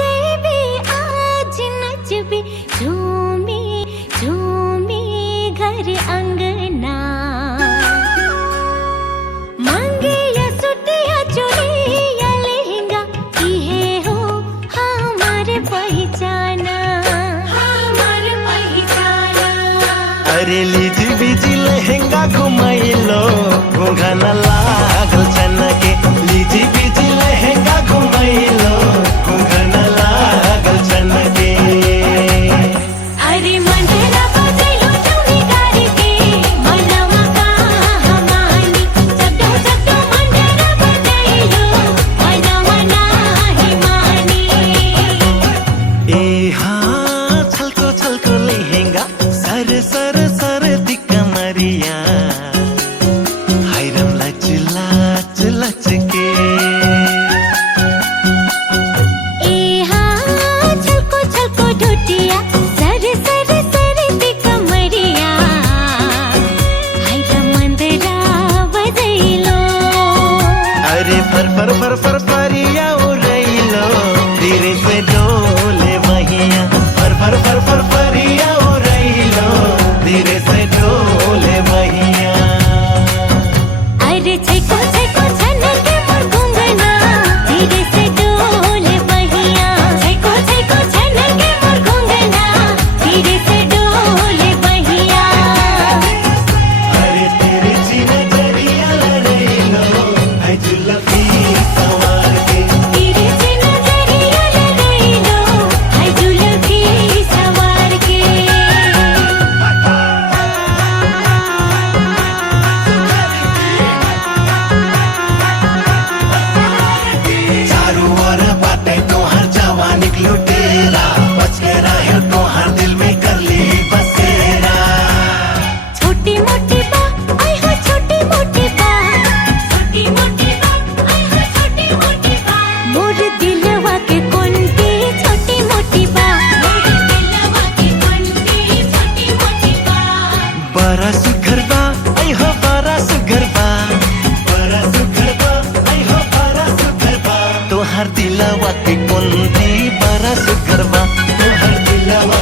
गए बे आज नचबे झूमे झूमे घर अंगना मांगे या सुटिया चोली या लहंगा इहे हो हमारे पहचाना अरे लीजी बीजी लहंगा घुमाइलो घोंघा न लागल चनके लीजी बीजी लहंगा घुमाइलो घोंघा न लागल चनके अरे मंडरा बजैलो चौनी गारी के मनवा का हमानी जगदो जगदो मंडरा बजैलो मनवा नाही मानी ए हाँ छलको छलको लहंगा सर सर सर दिक्का मरिया हायरम लच लच लच के ए हाँ छलको छलको ढोटिया सर सर सर दी कमरिया हाय मंदरा बजैलो अरे फर फर फर फर फरिया उड़ैलो धीरे से डोले महिया फर फर फर फर फरिया उड़ैलो धीरे से डोले महिया अरे छैको छैको छनके मोर घुंघना धीरे से डोले बहिया छैको छैको छनके मोर घुंघना धीरे से डोले बहिया अरे तेरे जीने जरिया लड़ैलो है जुल्फी सवार के तेरे से नजरिया लड़ैलो हाय जुल्फी सवार के चारों ओर बाटे तोहर जवानी लुटेरा बच के रहे तोहर दिल में कर ली बसेरा छोटी मोटी बा आई हो छोटी मोटी बा छोटी मोटी बा आई हो छोटी मोटी बा मोर दिलवा के कुंती छोटी मोटी बा मोर दिलवा के कुंती छोटी मोटी बा बड़ा सुघर बा आई हो बड़ा सुघर बा बड़ा सुघर बा आई हो बड़ा सुघर बा तोहर दिलवा के कुंती बड़ा सुघर बा तोहर दिलवा